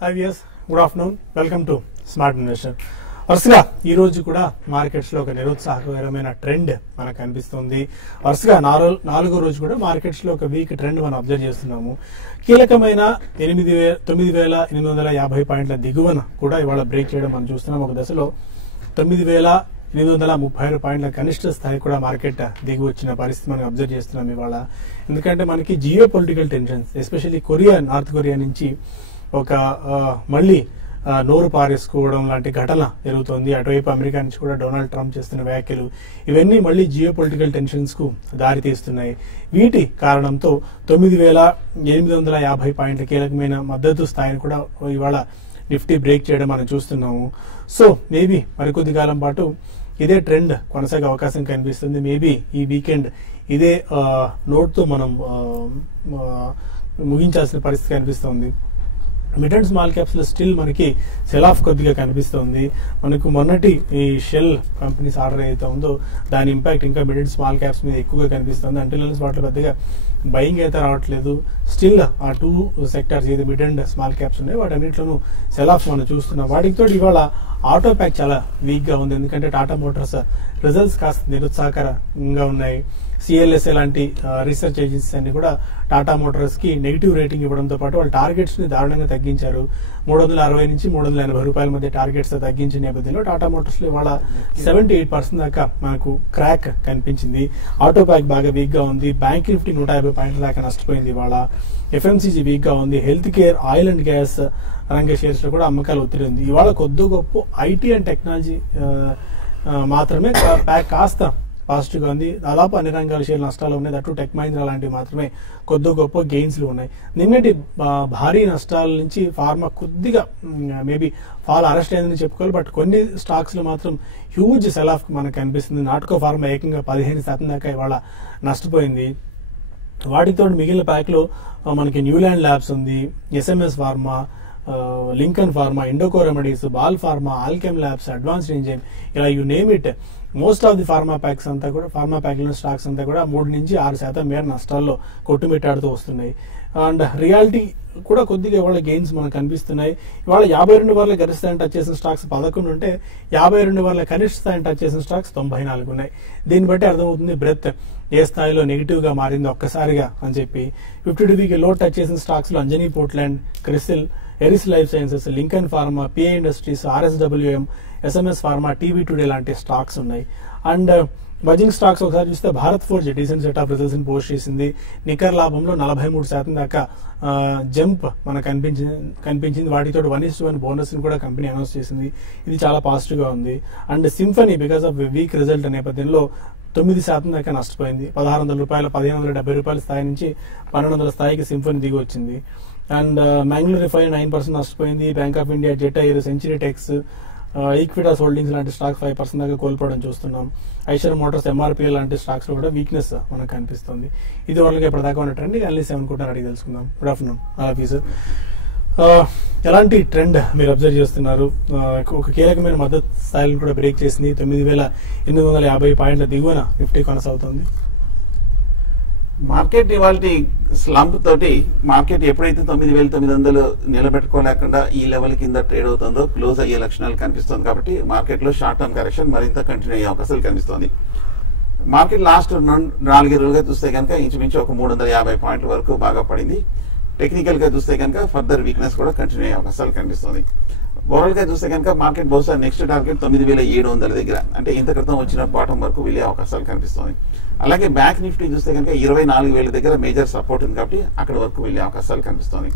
Hi viewers, good afternoon. Welcome to Smart Investor. వరుసగా ఈ రోజు కూడా మార్కెట్స్ లో ఒక నిరుత్సాహకరమైన ట్రెండ్ మనకు కనిపిస్తుంది. వరుసగా నాలుగో రోజు కూడా మార్కెట్స్ లో ఒక వీక్ ట్రెండ్ మనం అబ్జర్వ్ చేస్తున్నాము. కీలకమైన 9,850 పాయింట్ల దిగువన కూడా ఇవాళ బ్రేక్ చేయడం మనం చూస్తున్నాం. ఒక దశలో 9,836 పాయింట్ల కనిష్ట స్థాయి కూడా మార్కెట్ దిగి వచ్చిన పరిస్థితి మనం అబ్జర్వ్ చేస్తున్నాం ఇవాళ. ఎందుకంటే మనకి geo political tensions, especially north Korea నుంచి ఒక మళ్ళీ నోరు పారేసుకోవడం లాంటి ఘటన జరుగుతోంది. అటువైపు అమెరికా నుంచి కూడా డొనాల్డ్ ట్రంప్ చేస్తున్న వ్యాఖ్యలు, ఇవన్నీ మళ్ళీ జియో పొలిటికల్ టెన్షన్స్ కు దారితీస్తున్నాయి. వీటి కారణంతో 9,850 పాయింట్ల కీలకమైన మద్దతు స్థాయిని కూడా ఇవాళ నిఫ్టీ బ్రేక్ చేయడం మనం చూస్తున్నాము. సో మేబీ మరికొద్ది కాలం పాటు ఇదే ట్రెండ్ కొనసాగే అవకాశం కనిపిస్తుంది. మేబీ ఈ వీకెండ్ ఇదే నోట్తో మనం ముగించాల్సిన పరిస్థితి కనిపిస్తుంది. మిడ్ అండ్ స్మాల్ క్యాప్స్ లో స్టిల్ మనకి సెల్ ఆఫ్ కొద్దిగా కనిపిస్తుంది. మనకు మొన్నటి ఈ షెల్ కంపెనీస్ ఆర్డర్ ఏదైతే ఉందో దాని ఇంపాక్ట్ ఇంకా మిడ్ అండ్ స్మాల్ క్యాప్స్ మీద ఎక్కువగా కనిపిస్తుంది. అంటే వాటిలో పెద్దగా బయింగ్ అయితే రావట్లేదు. స్టిల్ ఆ 2 సెక్టార్స్ ఏది మిడ్ అండ్ స్మాల్ క్యాప్స్ ఉన్నాయి వాటన్నిటిలోనూ సెల్ ఆఫ్ మనం చూస్తున్నాం. వాటితో ఇవాళ ఆటో ప్యాక్ చాలా వీక్ గా ఉంది. ఎందుకంటే టాటా మోటార్స్ రిజల్ట్స్ కాస్త నిరుత్సాహకరంగా ఉన్నాయి. సిఎల్ఎస్ఏ లాంటి రీసెర్చ్ ఏజెన్సీస్ అన్ని కూడా టాటా మోటార్స్ కి నెగిటివ్ రేటింగ్ ఇవ్వడంతో పాటు వాళ్ళ టార్గెట్స్ ని దారుణంగా తగ్గించారు. 360 నుంచి 380 రూపాయల మధ్య టార్గెట్స్ తగ్గించిన నేపథ్యంలో టాటా మోటార్స్ లో ఇవాళ 78% దాకా మనకు క్రాక్ కనిపించింది. ఆటో ప్యాక్ బాగా వీక్ గా ఉంది. బ్యాంక్ నిఫ్టీ 150 పాయింట్ల దాకా నష్టపోయింది ఇవాళ. ఎఫ్ఎంసీజీ వీక్ గా ఉంది. Health care, oil and gas రంగ షేర్స్ లో కూడా అమ్మకాలు ఒత్తిడి ఉంది. ఇవాళ కొద్ది గొప్ప ఐటీ అండ్ టెక్నాలజీ మాత్రమే ప్యాక్ కాస్త పాజిటివ్ గా ఉంది. దాదాపు అన్ని రంగాల షేర్లు నష్టాలు ఉన్నాయి. అటు టెక్ మహీంద్రా లాంటివి మాత్రమే కొద్ది గొప్ప గెయిన్స్ లు ఉన్నాయి. నిన్నటి భారీ నష్టాల నుంచి ఫార్మా కొద్దిగా మేబీ ఫాల్ అరెస్ట్ అయిందని చెప్పుకోవాలి. బట్ కొన్ని స్టాక్స్ లో మాత్రం హ్యూజ్ సెల్ ఆఫ్ మనకు కనిపిస్తుంది. నాట్కో ఫార్మా ఏకంగా 15% దాకా ఇవాళ నష్టపోయింది. వాటితో మిగిలిన ప్యాక్ లో మనకి న్యూలాండ్ ల్యాబ్స్ ఉంది, SMS Pharma, Lincoln Pharma, Indoco Remedies, Bal Pharma, Alkem Labs, Advanced Enzyme, ఇలా you name it. Most of the pharma packs అంతా కూడా ఫార్మా ప్యాక్ల స్టాక్స్ అంతా కూడా 3 నుంచి 6% మేర నష్టాల్లో కొట్టుమిట్టాడుతూ వస్తున్నాయి. అండ్ రియాలిటీ కూడా కొద్దిగా ఇవాళ గెయిన్స్ మనకు కనిపిస్తున్నాయి. ఇవాళ 52 వారాల గరిష్ట స్థాయిని టచ్ చేసిన స్టాక్స్ 11 ఉంటే 52 వారాల కనిష్ట స్థాయిని టచ్ చేసిన స్టాక్స్ 94 ఉన్నాయి. దీన్ని బట్టి అర్థమవుతుంది బ్రెత్ ఏ స్థాయిలో నెగిటివ్ గా మారింది ఒక్కసారిగా అని చెప్పి. 52 వీక్ లో టచ్ చేసిన స్టాక్స్ లో Anjani Portland, CRISIL, Eris life sciences, Lincoln pharma, pi industries, RSWM, SMS pharma, TV today లాంటి స్టాక్స్ ఉన్నాయి. అండ్ బజింగ్ స్టాక్స్ ఒకసారి చూస్తే Bharat forge decent set of results ని పోస్ట్ చేసింది. నికర లాభంలో 43% దాకా జంప్ మనకు కనిపించింది. వాటితో 1:1 బోనస్ ని కూడా కంపెనీ అనౌన్స్ చేసింది. ఇది చాలా పాజిటివ్ గా ఉంది. And symphony because of week result నేపథ్యంలో 9% దాకా నష్టపోయింది. 1,600 రూపాయల 1,570 రూపాయల స్థాయి నుంచి 1,200 స్థాయికి సింఫనీ దిగి వచ్చింది. అండ్ మ్యాంగ్లూర్ రిఫైన్ 9% నష్టపోయింది. Bank of India, Jet Air, Century Tex, Equitas holdings లాంటి స్టాక్ 5% దాకా కోల్పోవడం చూస్తున్నాం. ఐషర్ మోటార్స్, ఎంఆర్పీఎల్ లాంటి స్టాక్స్ లో కూడా వీక్నెస్ మనకు కనిపిస్తుంది. ఇది వాళ్ళకి ఇప్పటిదాకా ఉన్న ట్రెండ్ అనలిస్ట్ ఏమనుకుంటారు అడిగి తెలుసుకుందాం. గుడ్ ఆఫ్టర్నూన్ ఆఫీసర్, ఎలాంటి ట్రెండ్ మీరు అబ్జర్వ్ చేస్తున్నారు? ఒక కీలకమైన మద్దతు స్థాయిలను కూడా బ్రేక్ చేసింది. 9,850 పాయింట్ల దిగువన నిఫ్టీ కొనసాగుతుంది. మార్కెట్ ఇవాళ స్లంప్ తోటి మార్కెట్ ఎప్పుడైతే 9,900 నిలబెట్టుకోలేకుండా ఈ లెవెల్ కింద ట్రేడ్ అవుతుందో క్లోజ్ అయ్యే లక్షణాలు కనిపిస్తుంది. కాబట్టి మార్కెట్ లో షార్ట్ టర్మ్ కరెక్షన్ మరింత కంటిన్యూ అయ్యే అవకాశాలు కనిపిస్తుంది. మార్కెట్ లాస్ట్ 4 రోజులుగా చూస్తే కనుక ఇంచుమించు ఒక 350 పాయింట్ల వరకు బాగా పడింది. టెక్నికల్ గా చూస్తే కనుక ఫర్దర్ వీక్నెస్ కూడా కంటిన్యూ అయ్యే అవకాశాలు కనిపిస్తుంది. ఓవరాల్ గా చూస్తే కనుక మార్కెట్ బహుశా నెక్స్ట్ టార్గెట్ 9,700 దగ్గర, అంటే ఇంత క్రితం వచ్చిన బాటం వరకు వెళ్లే అవకాశాలు కనిపిస్తుంది. అలాగే బ్యాంక్ నిఫ్టీ చూస్తే కనుక 24,000 దగ్గర మేజర్ సపోర్ట్ ఉంది కాబట్టి అక్కడ వరకు వెళ్లే అవకాశాలు కనిపిస్తుంది.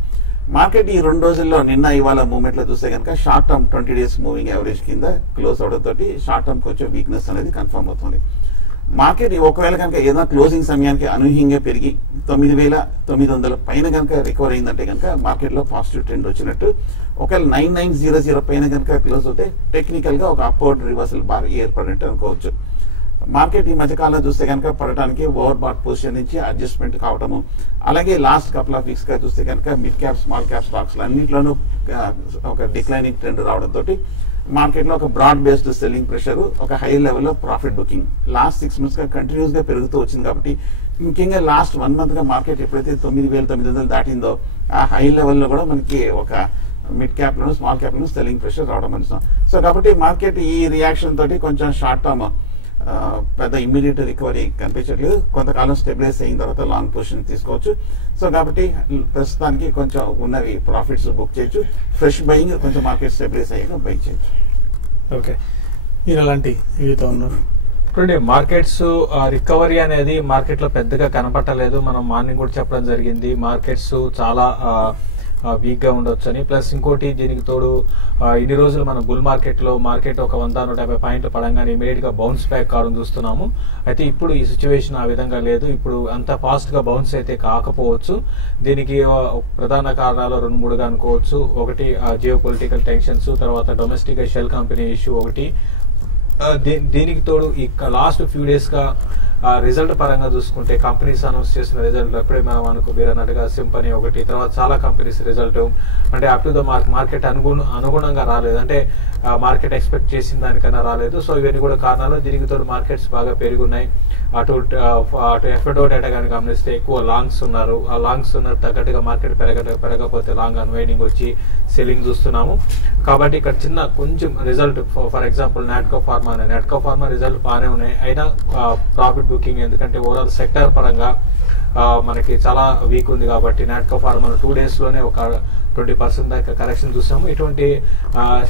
మార్కెట్ ఈ 2 రోజుల్లో నిన్న ఇవాళ మూవ్మెంట్ లో చూస్తే కనుక short term 20 days moving average కింద క్లోజ్ అవడం తోటి షార్ట్ టర్మ్ కొంచెం వీక్నెస్ అనేది కన్ఫర్మ్ అవుతుంది. మార్కెట్ ఒకవేళ కనుక ఏదైనా క్లోజింగ్ సమయానికి అనూహ్యంగా పెరిగి 9,900 పైన కనుక రికవర్ అయిందంటే కనుక మార్కెట్ లో పాజిటివ్ ట్రెండ్ వచ్చినట్టు. ఒకవేళ 9,900 పైన కనుక క్లోజ్ అవుతే టెక్నికల్ గా ఒక అప్వర్డ్ రివర్సల్ బార్ ఏర్పడినట్టు అనుకోవచ్చు. మార్కెట్ ఈ మధ్యకాలంలో చూస్తే కనుక పడటానికి ఓవర్ బాట్ పొజిషన్ నుంచి అడ్జస్ట్మెంట్ కావడము, అలాగే లాస్ట్ కపుల్ ఆఫ్ వీక్స్ గా చూస్తే కనుక mid cap, small cap stocks అన్నింటిలోనూ ఒక డిక్లైనింగ్ ట్రెండ్ రావడంతో మార్కెట్ లో ఒక బ్రాడ్ బేస్డ్ సెల్లింగ్ ప్రెషర్, ఒక high level of profit booking last 6 months గా కంటిన్యూస్ గా పెరుగుతూ వచ్చింది. కాబట్టి ముఖ్యంగా లాస్ట్ 1 month గా మార్కెట్ ఎప్పుడైతే 9,900 దాటిందో ఆ హై లెవెల్లో కూడా మనకి ఒక మిడ్ క్యాప్ లోను స్మాల్ క్యాప్ లోను సెల్లింగ్ ప్రెషర్ రావడం అనుసాం. సో కాబట్టి మార్కెట్ ఈ రియాక్షన్ తోటి కొంచెం షార్ట్ టర్మ్ పెద్ద ఇమ్మీడియట్ రికవరీ కనిపించట్లేదు. కొంతకాలం స్టెబిలైజ్ అయిన తర్వాత లాంగ్ పొజిషన్ తీసుకోవచ్చు. సో కాబట్టి ప్రస్తుతానికి కొంచెం ఉన్నవి ప్రాఫిట్స్ బుక్ చేయొచ్చు. ఫ్రెష్ బయింగ్ కొంచెం మార్కెట్ స్టెబిలైజ్ అయ్యాక బై చేయొచ్చు. ఓకే, మీరు ఎలాంటి వ్యూతో ఉన్నారు? చూడండి, మార్కెట్స్ రికవరీ అనేది మార్కెట్ లో పెద్దగా కనపట్టలేదు. మనం మార్నింగ్ కూడా చెప్పడం జరిగింది మార్కెట్స్ చాలా వీక్ గా ఉండొచ్చు అని. ప్లస్ ఇంకోటి దీనికి తోడు ఇన్ని రోజులు మన బుల్ మార్కెట్ లో మార్కెట్ ఒక 100-150 పాయింట్లు పడంగానే ఇమీడియట్ గా బౌన్స్ బ్యాక్ కావడం చూస్తున్నాము. అయితే ఇప్పుడు ఈ సిచ్యువేషన్ ఆ విధంగా లేదు. ఇప్పుడు అంత ఫాస్ట్ గా బౌన్స్ అయితే కాకపోవచ్చు. దీనికి ప్రధాన కారణాలు 2-3గా అనుకోవచ్చు. ఒకటి జియో పొలిటికల్ టెన్షన్స్, తర్వాత డొమెస్టిక్ షెల్ కంపెనీ ఇష్యూ ఒకటి. దీనికి తోడు ఈ లాస్ట్ ఫ్యూ డేస్ గా రిజల్ట్ పరంగా చూసుకుంటే కంపెనీస్ అనౌన్స్ చేసిన రిజల్ట్ ఎప్పుడే మనం మీరు అన్నట్టుగా సింపనీ ఒకటి, తర్వాత చాలా కంపెనీస్ రిజల్ట్ అంటే అప్ టు ద మార్కెట్ అనుగుణంగా రాలేదు, అంటే మార్కెట్ ఎక్స్పెక్ట్ చేసిన దానికన్నా రాలేదు. సో ఇవన్నీ కూడా కారణాలు. దీనికి తోడు మార్కెట్స్ బాగా పెరుగున్నాయి. అటు ఎఫ్ఎడో డేటా కానీ గమనిస్తే ఎక్కువ లాంగ్స్ ఉన్నారు. ఆ లాంగ్స్ ఉన్న తగ్గట్టుగా మార్కెట్ పెరగకపోతే లాంగ్ అన్వైండింగ్ వచ్చి సెల్లింగ్ చూస్తున్నాము. కాబట్టి ఇక్కడ చిన్న కొంచెం result for example Natco pharma result బాగానే ఉన్నాయి. అయినా ప్రాఫిట్ బుకింగ్ ఎందుకంటే ఓవరాల్ సెక్టర్ పరంగా మనకి చాలా వీక్ ఉంది కాబట్టి నాట్కో ఫార్మా 2 days లోనే ఒక 20% దాకా కరెక్షన్ చూసాము. ఇటువంటి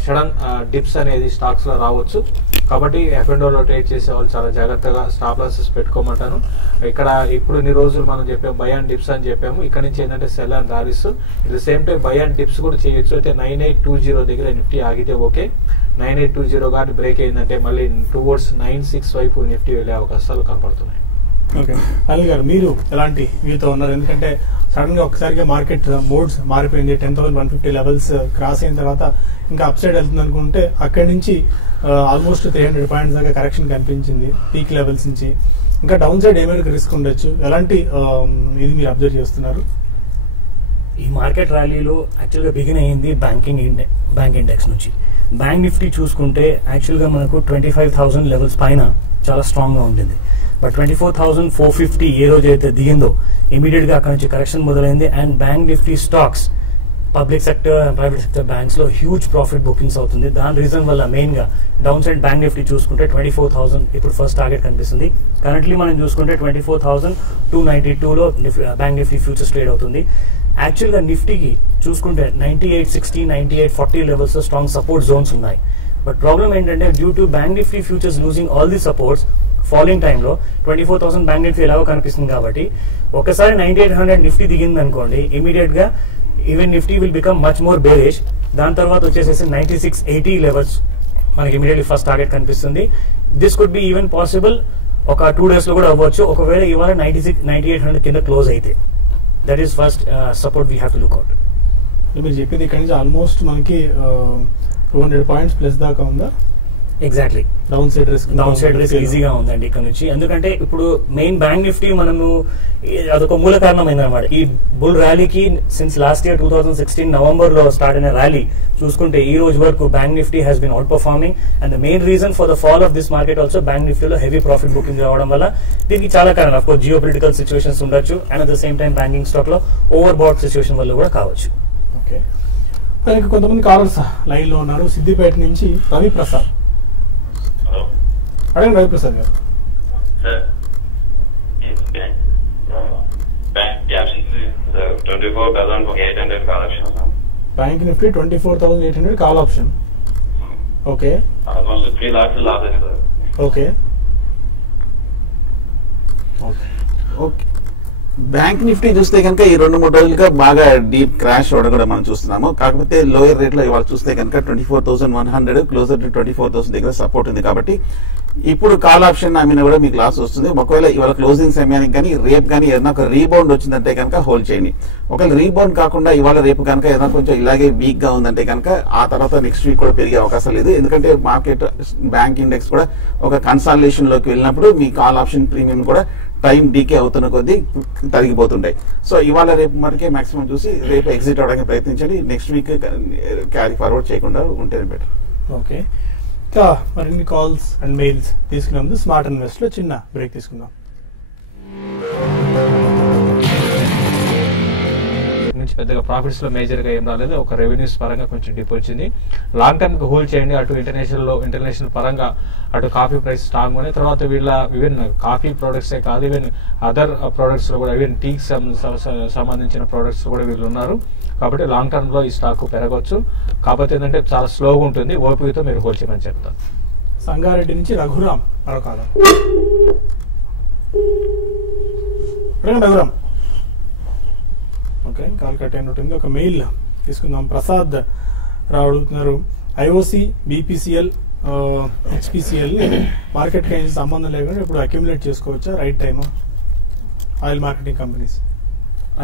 సడన్ డిప్స్ అనేది స్టాక్స్ లో రావచ్చు. కాబట్టి ఎఫ్ఎండోలో ట్రేడ్ చేసే వాళ్ళు చాలా జాగ్రత్తగా స్టాప్ లాసెస్ పెట్టుకోమంటాను. ఇక్కడ ఇప్పుడు ఇన్ని రోజులు మనం చెప్పాము బై అండ్ డిప్స్ అని చెప్పాము. ఇక్కడ నుంచి ఏంటంటే sell and rallies, at the same time buy and dips కూడా చేయొచ్చు. అయితే 9820 దగ్గర నిఫ్టీ ఆగితే ఓకే. 9820 కానీ బ్రేక్ అయిందంటే మళ్ళీ టువర్డ్స్ 96 వైపు నిఫ్టీ వెళ్ళే అవకాశాలు కనపడుతున్నాయి. ఓకే, అనిల్ గారు మీరు ఎలాంటి వ్యూతో ఉన్నారు? ఎందుకంటే సడన్ గా ఒకసారిగా మార్కెట్ మోడ్స్ మారిపోయింది. 10,150 లెవెల్స్ క్రాస్ అయిన తర్వాత ఇంకా అప్ సైడ్ వెళ్తుంది అనుకుంటే అక్కడి నుంచి ఆల్మోస్ట్ 300 పాయింట్స్ దాకా కరెక్షన్ కనిపించింది పీక్ లెవెల్స్ నుంచి. ఇంకా డౌన్ సైడ్ ఏమైనా రిస్క్ ఉండొచ్చు, ఎలాంటి ఇది మీరు అబ్జర్వ్ చేస్తున్నారు? ఈ మార్కెట్ ర్యాలీలో యాక్చువల్గా బిగిన్ అయ్యింది బ్యాంక్ ఇండెక్స్ నుంచి. బ్యాంక్ నిఫ్టీ చూసుకుంటే యాక్చువల్గా మనకు 25,000 లెవెల్స్ పైన చాలా స్ట్రాంగ్ గా ఉంటుంది. బట్ 24,450 ఏ రోజు అయితే దిగిందో ఇమీడియట్ గా అక్కడ నుంచి కరెక్షన్ మొదలైంది. And bank Nifty stocks public sector and private sector banks లో హ్యూజ్ ప్రాఫిట్ బుకింగ్స్ అవుతుంది. దాని రీజన్ వల్ల మెయిన్ గా డౌన్ సైడ్ బ్యాంక్ నిఫ్టీ చూసుకుంటే 24,000 ఇప్పుడు ఫస్ట్ టార్గెట్ కనిపిస్తుంది. కరెంట్లీ మనం చూసుకుంటే 24,292 లో బ్యాంక్ నిఫ్టీ ఫ్యూచర్స్ ట్రేడ్ అవుతుంది. యాక్చువల్ గా నిఫ్టీకి చూసుకుంటే 9860, 9840 లెవెల్స్ లో స్ట్రాంగ్ సపోర్ట్ జోన్స్ ఉన్నాయి. బట్ ప్రాబ్లం ఏంటంటే due to bank Nifty futures losing all the supports following టైంలో 24,000 బ్యాంక్ నిఫ్టీ ఎలాగో కనిపిస్తుంది. కాబట్టి ఒకసారి 9800 నిఫ్టీ దిగింది అనుకోండి, ఇమీడియట్ గా even Nifty will become much more bearish. దాని తర్వాత వచ్చేసేసి 9680 లెవెల్స్ మనకి ఇమీడియట్లీ ఫస్ట్ టార్గెట్ కనిపిస్తుంది. This could be even possible ఒక 2 days లో కూడా అవ్వచ్చు ఒకవేళ ఇవాళ 9800 కింద క్లోజ్ అయితే. That is first support we have to look out. మీరు చెప్పింది ఇక్కడ నుంచి ఆల్మోస్ట్ మనకి 200 పాయింట్స్ ప్లస్ దాకా ఉందా? ఎగ్జాక్ట్లీ, డౌన్ సైడ్ రిస్క్ ఈజీగా ఉందండి ఇక్కడ నుంచి. ఎందుకంటే ఇప్పుడు మెయిన్ బ్యాంక్ నిఫ్టీ మనము అదొక మూల కారణమైంది అనమాట ఈ బుల్ ర్యాలీకి. సిన్స్ లాస్ట్ ఇయర్ 2016 నవంబర్ లో స్టార్ట్ అయిన ర్యాలీ చూసుకుంటే ఈ రోజు వరకు bank Nifty has been outperforming. And the main reason for the fall of this market also bank నిఫ్టీలో హెవీ ప్రాఫిట్ బుకింగ్ రావడం వల్ల. దీనికి చాలా కారణాలు, అఫ్కోర్స్ జియో పొలిటికల్ సిచ్యువేషన్స్ ఉండొచ్చు, and at the same time banking stock లో overbought situation వల్ల కూడా కావచ్చు. ఓకే, ఇంకా కొంతమంది కాలర్స్ లైన్ లో ఉన్నారు. సిద్దిపేట నుంచి రవి ప్రసాద్. అడగండి రవి ప్రసాద్ గారు. Bank Nifty 24,800 call option. Okay okay okay, bank Nifty చూస్తే కనుక ఈ 2-3 రోజులుగా బాగా డీప్ క్రాష్ అవడం కూడా మనం చూస్తున్నాము. కాకపోతే లోయర్ రేట్ లో ఇవాళ చూస్తే కనుక 24,100 క్లోజర్ టు 24,000 దగ్గర సపోర్ట్ ఉంది. కాబట్టి ఇప్పుడు కాల్ ఆప్షన్ అమ్మినా కూడా మీకు లాస్ వస్తుంది. ఒకవేళ ఇవాళ క్లోజింగ్ సమయానికి కానీ రేపు కానీ ఏదైనా ఒక రీబౌండ్ వచ్చిందంటే కనుక హోల్డ్ చేయండి. ఒకవేళ రీబౌండ్ కాకుండా ఇవాళ రేపు కనుక ఏదైనా కొంచెం ఇలాగే వీక్ గా ఉందంటే కనుక ఆ తర్వాత నెక్స్ట్ వీక్ కూడా పెరిగే అవకాశం లేదు. ఎందుకంటే మార్కెట్ బ్యాంక్ ఇండెక్స్ కూడా ఒక కన్సాలిడేషన్ లోకి వెళ్ళినప్పుడు మీ కాల్ ఆప్షన్ ప్రీమియం కూడా టైం డీకే అవుతున్న కొద్దీ తరిగిపోతుంటాయి. సో ఇవాళ రేపు మనకే మాక్సిమం చూసి రేపు ఎగ్జిట్ అవడానికి ప్రయత్నించండి. నెక్స్ట్ వీక్ క్యారీ ఫార్వర్డ్ చేయకుండా ఉంటేనే బెటర్. ఓకే, ఇంకా మరిన్ని కాల్స్ అండ్ మెయిల్స్ తీసుకునే ముందు స్మార్ట్ ఇన్వెస్ట్ లో చిన్న బ్రేక్ తీసుకుందాం. నుంచి పెద్దగా ప్రాఫిట్స్ లో మేజర్ గా ఏం రాలేదు, ఒక రెవెన్యూస్ పరంగా కొంచెం డిప్ వచ్చింది. లాంగ్ టర్మ్ కి హోల్డ్ చేయండి. అటు ఇంటర్నేషనల్ పరంగా అటు కాఫీ ప్రైస్ స్ట్రాంగ్ ఉన్నాయి. తర్వాత వీళ్ళ ఈవెన్ కాఫీ ప్రొడక్ట్స్ కాదు, ఈవెన్ అదర్ ప్రొడక్ట్స్ లో కూడా, ఈవెన్ టీకి సంబంధించిన ప్రొడక్ట్స్ కూడా వీళ్ళు ఉన్నారు. కాబట్టి లాంగ్ టర్మ్ లో ఈ స్టాక్ పెరగవచ్చు. కాకపోతే ఏంటంటే చాలా స్లోగా ఉంటుంది, ఓపికతో మీరు హోల్డ్ చేయమని చెప్తాను. సంగారెడ్డి నుంచి రఘురామ్ మరొకాల. రఘురామ్ ఓకే, కాల్ కట్ అయినట్టుంది. ఒక మెయిల్ తీసుకుందాం. ప్రసాద్ రావు అడుగుతున్నారు, ఐఓసి, బీపీసీఎల్, హెచ్పిసిఎల్ మార్కెట్ కి సంబంధం లేకుండా ఇప్పుడు అక్యుములేట్ చేసుకోవచ్చా? Right time oil marketing companies.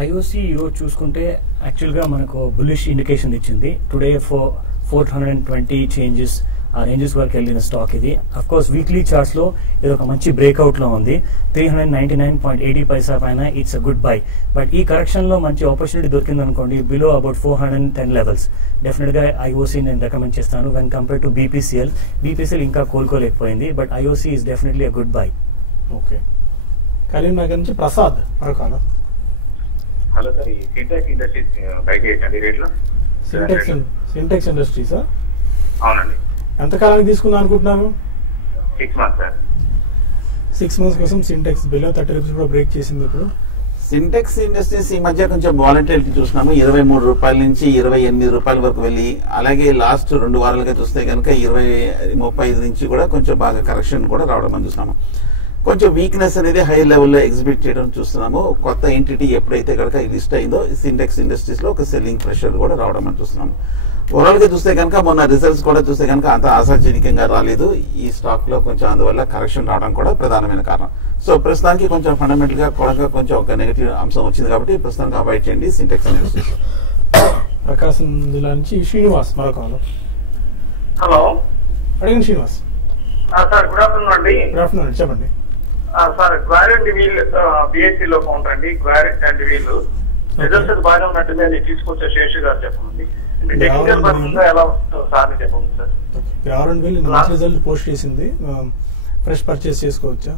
IOC ఈరోజు చూసుకుంటే యాక్చువల్గా మనకు బుల్లిష్ ఇండికేషన్ ఇచ్చింది. టుడే 420 చేంజెస్ ఆ రేంజెస్ వరకు వెళ్ళిన స్టాక్ ఇది. అఫ్ కోర్స్ వీక్లీ చార్ట్స్ లో ఇది ఒక మంచి బ్రేక్అవుట్ లో ఉంది. 399.80 పైన it's a good buy. But ఈ కరెక్షన్ లో మంచి ఆపర్చునిటీ దొరికింది అనుకోండి, బిలో అబౌట్ 410 లెవెల్స్, డెఫినెట్ గా ఐఓసి నేను రికమెండ్ చేస్తాను. వెన్ కంపేర్ టు బీపీసీఎల్ ఇంకా కోలుకోలేకపోయింది, but IOC is definitely a good buy. Okay, Karimnagar నుంచి ప్రసాద్ మరొకాల. హలో సార్, ఈ సింటెక్స్ ఇండస్ట్రీస్ బై చేయకండి రేట్లో. సింటెక్స్ ఇండస్ట్రీసా? అవునండి. ఎంతకాలానికి తీసుకుందాం అనుకుంటున్నారు? 6 months సార్. 6 months కోసం సింటెక్స్ బిలో 30 రూపీస్ కూడా బ్రేక్ చేసింది. ఇప్పుడు సింటెక్స్ ఇండస్ట్రీస్ ఈ మధ్య కొంచెం వాలంటిలిటీ చూస్తున్నాము. 23 రూపాయల నుంచి 28 రూపాయల వరకు వెళ్ళి, అలాగే లాస్ట్ 2 వారాలుగా చూస్తే కనుక 35 నుంచి కూడా కొంచెం బాగా కరెక్షన్ కూడా రావడం మనం చూస్తున్నాము. కొంచెం వీక్నెస్ అనేది హై లెవెల్లో ఎగ్జిబిట్ చేయడం చూస్తున్నాము. కొత్త ఎంటిటీ ఎప్పుడైతే కనుక లిస్ట్ అయిందో సింటెక్స్ ఇండస్ట్రీస్ లో ఒక సెల్లింగ్ ప్రెషర్ కూడా రావడం మనం చూస్తున్నాము. ఓవరాల్ గా చూస్తే కనుక మొన్న రిజల్ట్స్ కూడా చూస్తే కనుక అంత ఆశాజనకంగా రాలేదు. ఈ స్టాక్ లో కొంచెం అందువల్ల కరెక్షన్ రావడం కూడా ప్రధానమైన కారణం. సో ప్రస్తుతానికి కొంచెం ఫండమెంటల్ గా కూడా కొంచెం ఒక నెగిటివ్ అంశం వచ్చింది కాబట్టి ప్రస్తుతానికి అవాయిడ్ చేయండి సింటెక్స్ ఇండస్ట్రీస్. ప్రకాశం జిల్లా నుంచి శ్రీనివాస్ మరొకరు. హలో, అడిగిన శ్రీనివాస్. సార్ గుడ్ ఆఫ్టర్నూన్ అండి. గుడ్ ఆఫ్టర్నూన్, చెప్పండి. Sir guar and wheel BSE లో కౌంటర్ అండి. గ్వార్ అండ్ వీల్ రిజల్ట్స్ బాగా ఉన్నట్టుంది, అది తీసుకొచ్చే శేషు గారు చెప్పండి. టెక్నికల్ పరంగా ఎలా సార్ చెప్పండి సార్. గ్వార్ అండ్ వీల్ మంచి రిజల్ట్ పోస్ట్ చేసింది, ఫ్రెష్ పర్చేస్ చేసుకోవచ్చా?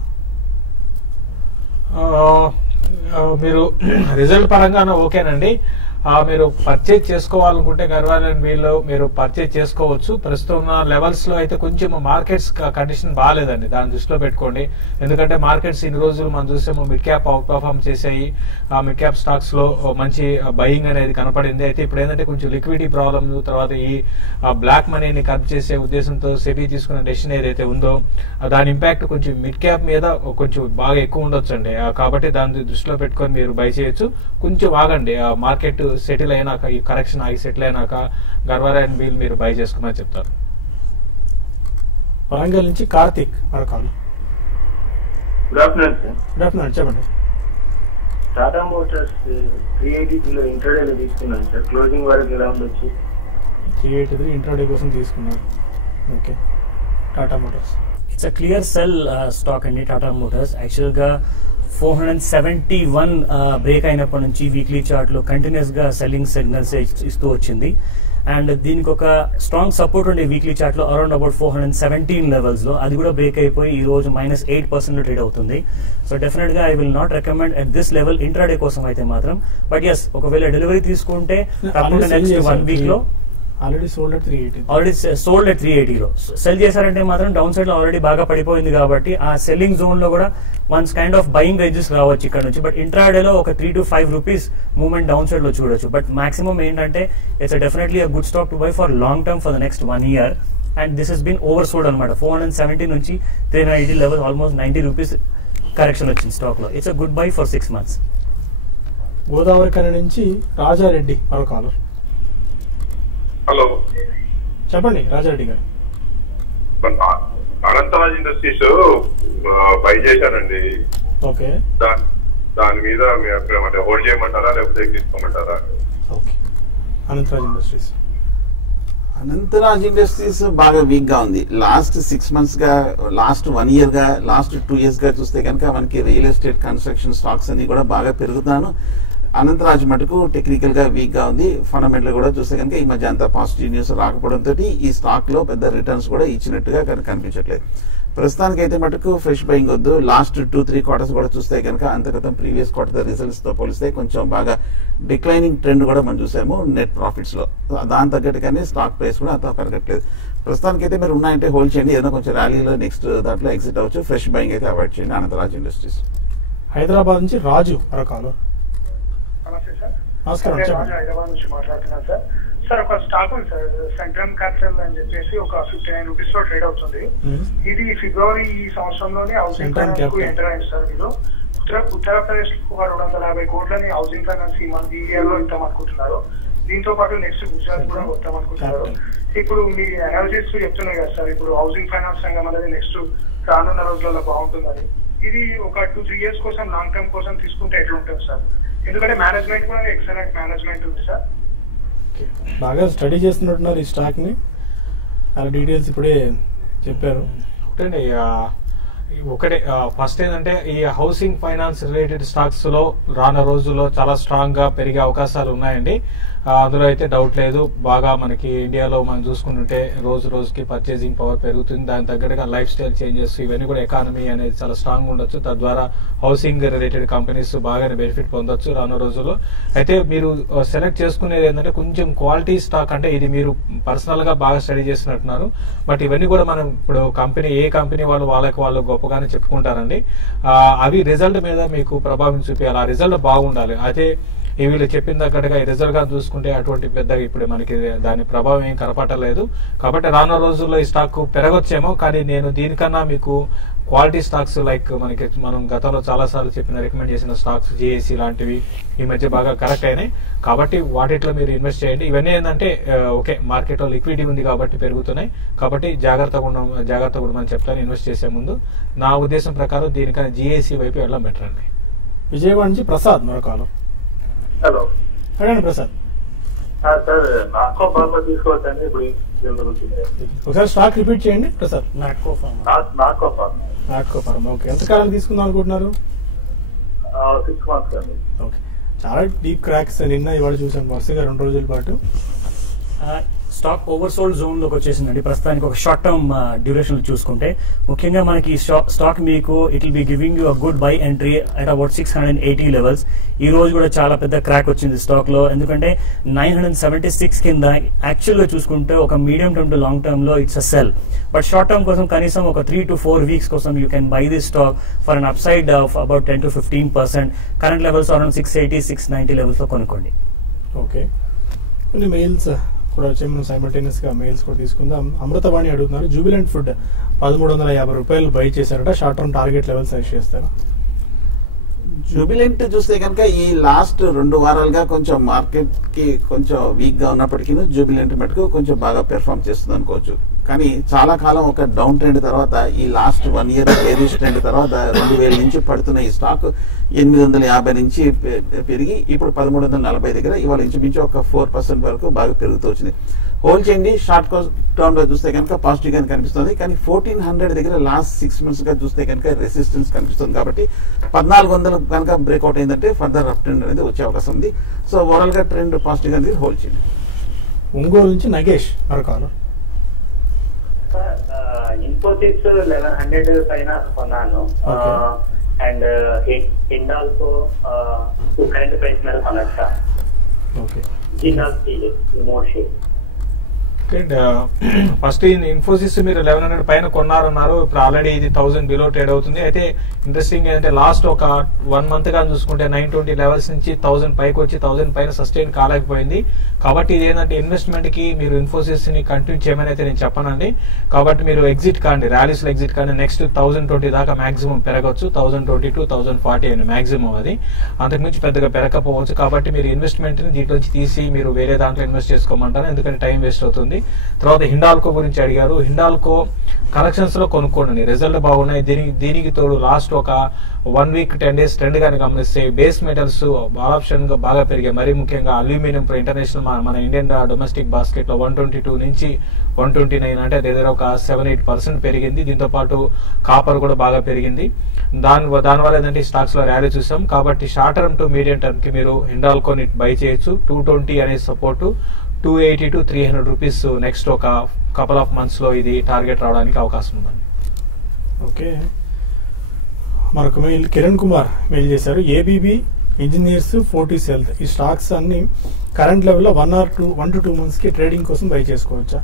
మీరు రిజల్ట్ పరంగానే ఓకేనండి. మీరు పర్చేజ్ చేసుకోవాలనుకుంటే గర్వాల్ అండ్ వీళ్ళు మీరు పర్చేజ్ చేసుకోవచ్చు. ప్రస్తుతం ఉన్న లెవెల్స్ లో అయితే కొంచెం మార్కెట్స్ కండిషన్ బాగాలేదండి, దాన్ని దృష్టిలో పెట్టుకోండి. ఎందుకంటే మార్కెట్స్ ఇన్ని రోజులు మనం చూసాము మిడ్ క్యాప్ అవుట్ పర్ఫార్మ్ చేసాయి. మిడ్ క్యాప్ స్టాక్స్ లో మంచి బయింగ్ అనేది కనపడింది. అయితే ఇప్పుడు ఏంటంటే కొంచెం లిక్విడిటీ ప్రాబ్లమ్, తర్వాత ఈ బ్లాక్ మనీని కర్బ్ చేసే ఉద్దేశంతో సెబీ తీసుకున్న డెసిషన్ ఏదైతే ఉందో దాని ఇంపాక్ట్ కొంచెం మిడ్ క్యాప్ మీద కొంచెం బాగా ఎక్కువ ఉండొచ్చు అండి. కాబట్టి దాన్ని దృష్టిలో పెట్టుకొని మీరు బై చేయొచ్చు. కొంచెం ఆగండి, మార్కెట్ సెటిల్ అయినాక, ఈ కరెక్షన్ ఆగి సెటిల్ అయినాక గర్వార్ అండ్ వీల్ మీరు బై చేసుకోమని చెప్తారు. వరంగల్ నుంచి కార్తిక్ మరొకరు. Good afternoon sir. Good afternoon, చెప్పండి. టాటా మోటార్స్ 383 లో ఇంట్రాడేలో తీసుకున్నాను సార్. క్లోజింగ్ వరకు ఎలా ఉండొచ్చు? 383 ఇంట్రాడే కోసం తీసుకున్నారు. Okay, Tata Motors it's a clear cell stock అండి. టాటా మోటార్స్ యాక్చువల్ గా 471 బ్రేక్ అయినప్పటి నుంచి వీక్లీ చార్ట్ లో కంటిన్యూస్ గా సెల్లింగ్ సిగ్నల్స్ ఇస్తూ వచ్చింది. అండ్ దీనికి ఒక స్ట్రాంగ్ సపోర్ట్ ఉండే వీక్లీ చార్ట్ లో అరౌండ్ అబౌట్ 417 లెవెల్స్ లో, అది కూడా బ్రేక్ అయిపోయి ఈ రోజు -8% ట్రేడ్ అవుతుంది. సో డెఫినెట్ గా I will not recommend at this level intraday కోసం అయితే మాత్రం. బట్ ఎస్, ఒకవేళ డెలివరీ తీసుకుంటే తప్పకుండా నెక్స్ట్ 1 వీక్ లో ఆల్రెడీ సోల్డ్ అట్ 380 లో సెల్ చేశారంటే మాత్రం డౌన్ సైడ్ లో ఆల్రెడీ బాగా పడిపోయింది. కాబట్టి ఆ సెల్లింగ్ జోన్ లో కూడా once kind of buying ranges రావచ్చు ఇక్కడ నుంచి. బట్ ఇంట్రాడే లో ఒక 3 to 5 rupees movement downside లో చూడొచ్చు. బట్ మాక్సిమం ఏంటంటే it's definitely a good stock to buy for long term for the next 1 year. And this has been oversold అనమాట. 470 నుంచి 380 లెవెల్ ఆల్మోస్ట్ 90 రూపీస్ కరెక్షన్ వచ్చింది stock లో. It's a good buy for 6 months. Godavarikhani నుంచి రాజారెడ్డి మరొకరు. Hello, చెప్పండి రాజారెడ్డి గారు. Anantraj industries buy చేశానండి. Okay, దాని మీద మీ అభిప్రాయం అంటే హోల్డ్ చేయమంటారా లేకపోతే తీసుకోమంటారా? Okay, Anantraj Industries. Anantraj Industries బాగా వీక్ గా ఉంది. లాస్ట్ 6 months గా, లాస్ట్ 1 year గా, లాస్ట్ 2 years గా చూస్తే కనుక మనకి రియల్ ఎస్టేట్ కన్స్ట్రక్షన్ స్టాక్స్ అన్ని కూడా బాగా పెరుగుతున్నాను. అనంతరాజ్ మటుకు టెక్నికల్ గా వీక్ గా ఉంది. ఫండమెంటల్ కూడా చూస్తే కనుక ఈ మధ్య అంత పాజిటివ్ న్యూస్ రాకపోవడంతో ఈ స్టాక్ లో పెద్ద రిటర్న్స్ కూడా ఇచ్చినట్టుగా కనిపించట్లేదు. ప్రస్తుతానికి అయితే మటుకు ఫ్రెష్ బయింగ్ వద్దు. లాస్ట్ 2-3 క్వార్టర్స్ కూడా చూస్తే కనుక అంతగతం ప్రీవియస్ క్వార్టర్ రిజల్ట్స్ తో పోలిస్తే కొంచెం బాగా డిక్లైనింగ్ ట్రెండ్ కూడా మనం చూసాము నెట్ ప్రాఫిట్స్ లో. దాని తగ్గట్టుగానే స్టాక్ ప్రైస్ కూడా అంత పెరగట్లేదు. ప్రస్తుతానికి అయితే మీరు ఉన్నాయంటే హోల్డ్ చేయండి. ఏదైనా కొంచెం ర్యాలీలో నెక్స్ట్ దాంట్లో ఎగ్జిట్ అవ్వచ్చు. ఫ్రెష్ బయింగ్ అయితే అవాయిడ్ చేయండి. అనంతరాజ్ ఇండస్ట్రీస్. హైదరాబాద్ నుంచి రాజు మరొకరు. నమస్తే సార్. నమస్కారం. రాజు హైదరాబాద్ నుంచి మాట్లాడుతున్నాను సార్. సార్ ఒక స్టాక్ ఉంది సార్, సెంట్రమ్ క్యాపిటల్ అని చెప్పేసి ఒక 59 రూపీస్ లో ట్రేడ్ అవుతుంది. ఇది ఫిబ్రవరి ఈ సంవత్సరంలోనే హౌసింగ్ ఫైనాన్స్ కు ఎంటర్ అయింది సార్. మీరు ఉత్తరప్రదేశ్ లో ఒక 250 కోట్లని హౌసింగ్ ఫైనాన్స్ ఈ ఇయర్ లో ఇద్దాం అనుకుంటున్నారు. దీంతో పాటు నెక్స్ట్ గుజరాత్ కూడా వద్దాం అనుకుంటున్నారు. ఇప్పుడు మీ అనాలిసిస్ చెప్తున్నాయి కదా సార్, ఇప్పుడు హౌసింగ్ ఫైనాన్స్ రంగం అనేది నెక్స్ట్ రానున్న రోజులలో బాగుంటుందని. ఇది ఒక 2-3 ఇయర్స్ కోసం లాంగ్ టర్మ్ కోసం తీసుకుంటే ఎట్లా ఉంటుంది సార్? ఎందుకంటే మేనేజ్మెంట్ కూడా ఎక్సలెంట్ మేనేజ్మెంట్ ఉంది సార్. బాగా స్టడీ చేస్తున్నట్టున్నారు ఈ స్టాక్ ని. అలా డీటెయిల్స్ ఇప్పుడే చెప్పారు. ఒకటే ఫస్ట్ ఏంటంటే ఈ హౌసింగ్ ఫైనాన్స్ రిలేటెడ్ స్టాక్స్ లో రానున్న రోజుల్లో చాలా స్ట్రాంగ్ గా పెరిగే అవకాశాలు ఉన్నాయండి. అందులో అయితే డౌట్ లేదు. బాగా మనకి ఇండియాలో మనం చూసుకుంటుంటే రోజు రోజుకి పర్చేసింగ్ పవర్ పెరుగుతుంది. దాని తగ్గట్టుగా లైఫ్ స్టైల్ చేంజెస్ ఇవన్నీ కూడా ఎకానమీ అనేది చాలా స్ట్రాంగ్ ఉండొచ్చు. తద్వారా హౌసింగ్ రిలేటెడ్ కంపెనీస్ బాగానే బెనిఫిట్ పొందొచ్చు రానున్న రోజుల్లో. అయితే మీరు సెలెక్ట్ చేసుకునేది ఏంటంటే కొంచెం క్వాలిటీ స్టాక్, అంటే ఇది మీరు పర్సనల్ గా బాగా స్టడీ చేస్తున్నట్టున్నారు. బట్ ఇవన్నీ కూడా మనం ఇప్పుడు ఏ కంపెనీ వాళ్ళు గొప్పగానే చెప్పుకుంటారండి. అవి రిజల్ట్ మీద మీకు ప్రభావం చూపించాలి. ఆ రిజల్ట్ బాగుండాలి. అయితే వీళ్ళు చెప్పిన తగ్గట్టుగా ఈ రిజల్ట్ గా చూసుకుంటే అటువంటి పెద్దగా ఇప్పుడు మనకి దాని ప్రభావం ఏం కనపడలేదు. కాబట్టి రానున్న రోజుల్లో ఈ స్టాక్ పెరగొచ్చేమో, కానీ నేను దీనికన్నా మీకు క్వాలిటీ స్టాక్స్ లైక్ మనం గతంలో చాలా సార్లు చెప్పిన రికమెండ్ చేసిన స్టాక్స్ జేఏసీ లాంటివి ఈ మధ్య బాగా కరెక్ట్ అయినాయి. కాబట్టి వాటిలో మీరు ఇన్వెస్ట్ చేయండి. ఇవన్నీ ఏంటంటే ఓకే, మార్కెట్ లో లిక్విడిటీ ఉంది కాబట్టి పెరుగుతున్నాయి. కాబట్టి జాగ్రత్తగా ఉండమని చెప్తాను ఇన్వెస్ట్ చేసే ముందు. నా ఉద్దేశం ప్రకారం దీనికన్నా జేఏసీ వైపు వెళ్ళడం బెటర్ అండి. విజయవాడ నుంచి ప్రసాద్ మరొకరు. హలో అడగండి ప్రసాద్. సార్, నాకో బాగా తీసుకోవచ్చండి ఇప్పుడు ఒకసారి స్టాక్ రిపీట్ చేయండి Prasad. Natco Pharma. Natco Pharma. Okay, ఎంతకాలం తీసుకుందాం అనుకుంటున్నారు? 6 months అండి. ఓకే, చాలా డీప్ క్రాక్స్ నిన్న ఇవాళ చూసాను వరుసగా 2 రోజుల పాటు. స్టాక్ ఓవర్సోల్డ్ జోన్ లోకి వచ్చేసిందండి ప్రస్తుతానికి. ఒక షార్ట్ టర్మ్ డ్యూరేషన్ చూసుకుంటే ముఖ్యంగా మనకి స్టాక్ మీకు it will be giving you a good by entry at about 680 levels. ఈ రోజు కూడా చాలా పెద్ద క్రాక్ వచ్చింది స్టాక్ లో. ఎందుకంటే 976 కింద యాక్చువల్ గా చూసుకుంటే ఒక medium term to long term లో it's a sell. But short term కోసం కనీసం ఒక 3 to 4 weeks కోసం you can buy this stock for an upside of about 10 to 15%. Current levels around 680-690 levels లో కొనుక్కోండి. ఓకే, కొన్ని మెయిల్స్ కూడా వచ్చే మనం సైమల్టేనియస్ గా మెయిల్స్ కూడా తీసుకుందాం. అమృతవాణి అడుగుతున్నారు, జూబిలెంట్ ఫుడ్ 1350 రూపాయలు బై చేశారట. Short term target level suggest చేస్తారా? జూబిలెంట్ చూస్తే కనుక ఈ లాస్ట్ 2 వారాలుగా కొంచెం మార్కెట్ కి కొంచెం వీక్ గా ఉన్నప్పటికీ జూబిలెంట్ మటుకు కొంచెం బాగా పెర్ఫార్మ్ చేస్తుంది అనుకోవచ్చు. కానీ చాలా కాలం ఒక డౌన్ ట్రెండ్ తర్వాత ఈ లాస్ట్ 1 year బేరిష్ ట్రెండ్ తర్వాత 2000 నుంచి పడుతున్న ఈ స్టాక్ 850 నుంచి పెరిగి ఇప్పుడు 1340 దగ్గర ఇవాళ ఇంచుమించు ఒక 4% వరకు బాగా పెరుగుతూ వచ్చింది. హోల్డ్ చేయండి. షార్ట్ టర్మ్ లో చూస్తే కనుక పాజిటివ్ గా కనిపిస్తుంది. కానీ 1400 దగ్గర లాస్ట్ 6 months గా చూస్తే కనుక రెసిస్టెన్స్ కనిపిస్తుంది. కాబట్టి 1400 కనుక బ్రేక్అవుట్ అయిందంటే ఫర్దర్ అప్ ట్రెండ్ అనేది వచ్చే అవకాశం ఉంది. సో ఓవరాల్ గా ట్రెండ్ పాజిటివ్ గా హోల్డ్ చేయండి. ఒంగోలు నుంచి నగేష్ మరొకరు. ఇన్ఫోసిస్ 1100 పైన కొన్నాను. అండ్ హిండాల్కో కరెంట్ ప్రైస్ మీద కొనచ్చా? ఓకే, ఫస్ట్ ఇన్ఫోసిస్ మీరు 1100 పైన కొన్నారన్నారు. ఇప్పుడు ఆల్రెడీ ఇది 1000 బిలో ట్రేడ్ అవుతుంది. అయితే ఇంట్రెస్టింగ్ ఏంటంటే లాస్ట్ ఒక 1 month గా చూసుకుంటే 920 లెవెల్స్ నుంచి 1000 పైకి వచ్చి 1000 పైన సస్టైన్ కాలేకపోయింది. కాబట్టి ఇది ఏంటంటే ఇన్వెస్ట్మెంట్ కి మీరు ఇన్ఫోసిస్ ని కంటిన్యూ చేయమని అయితే నేను చెప్పనండి. కాబట్టి మీరు ఎగ్జిట్ కాండి, ర్యాలీస్ లో ఎగ్జిట్ కానీ. నెక్స్ట్ 1020 దాకా మాక్సిమం పెరగచ్చు. 1020 to 1040 అని మాక్సిమం. అది అంతకుమించి పెద్దగా పెరగకపోవచ్చు. కాబట్టి మీరు ఇన్వెస్ట్మెంట్ ని దీంట్లోంచి తీసి మీరు వేరే దాంట్లో ఇన్వెస్ట్ చేసుకోమంటారు, ఎందుకంటే టైం వేస్ట్ అవుతుంది. తర్వాత హిండాల్కో గురించి అడిగారు. హిండాల్కో కలెక్షన్స్ లో కొనుక్కోండి, రిజల్ట్ బాగున్నాయి. దీనికి తోడు లాస్ట్ ఒక 1 week 10 days ట్రెండ్ గాని గమనిస్తే బేస్ మెటల్స్ ఆప్షన్ గా బాగా పెరిగాయి. మరీ ముఖ్యంగా అల్యూమినియం ఇంటర్నేషనల్ మన ఇండియన్ డొమెస్టిక్ బాస్కెట్ లో 122 నుంచి 129 అంటే దగ్గర ఒక 7-8% పెరిగింది. దీంతో పాటు కాపర్ కూడా బాగా పెరిగింది. దానివల్ల ఏంటంటే స్టాక్స్ లో ర్యాలీ చూసాం. కాబట్టి short term two medium term కి మీరు హిండాల్కోని బై చేయొచ్చు. 220 అనే సపోర్ట్, 280 to 300 రూపీస్ నెక్స్ట్ ఒక కపుల్ ఆఫ్ మంత్స్ లో ఇది టార్గెట్ రావడానికి అవకాశం ఉంది. ఓకే, మరొక మెయిల్ కిరణ్ కుమార్ మెయిల్ చేశారు. ఏబీబీ ఇంజనీర్స్, ఫోర్టీస్ హెల్త్ ఈ స్టాక్స్ అన్ని కరెంట్ లెవెల్లో 1 to 2 months కి ట్రేడింగ్ కోసం బై చేసుకోవచ్చా?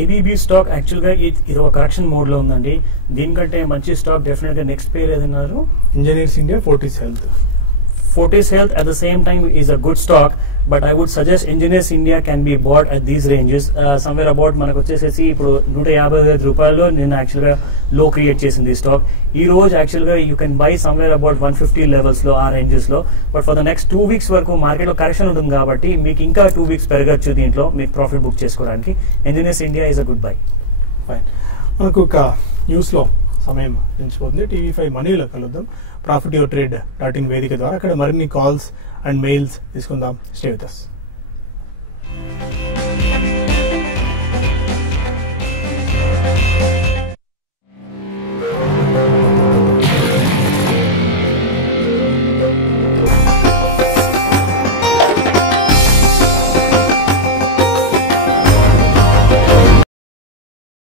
ఏబీబీ స్టాక్ యాక్చువల్ గా ఇది ఒక కరెక్షన్ మోడ్ లో ఉందండి. దీనికంటే మంచి స్టాక్ డెఫినెట్ గా నెక్స్ట్ పేరు ఏదన్నారు, Engineers India, Fortis Health. Fortis Health at the same time is a good stock, but I would suggest Engineers India can be bought at these ranges. Somewhere about మనకు వచ్చేసేసి ఇప్పుడు 155 రూపాయల్లో నేను actual గా లో క్రియేట్ చేసింది స్టాక్. ఈ రోజు యాక్చువల్ గా you can by somewhere about 150 levels లో, ఆ రేంజెస్ లో. But for the next 2 weeks వరకు మార్కెట్ లో కరెక్షన్ ఉంటుంది కాబట్టి మీకు ఇంకా 2 weeks పెరగచ్చు దీంట్లో మీకు ప్రాఫిట్ బుక్ చేసుకోవడానికి. Engineers India is a good buy. Fine. మనకు ఒక న్యూస్ లో సమయం పెంచిపోతుంది. TV5 మనీలో కలుద్దాం. ProfitYourTrade.in వేదిక ద్వారా అక్కడ మరిన్ని కాల్స్ అండ్ మెయిల్స్ తీసుకుందాం. Stay with us.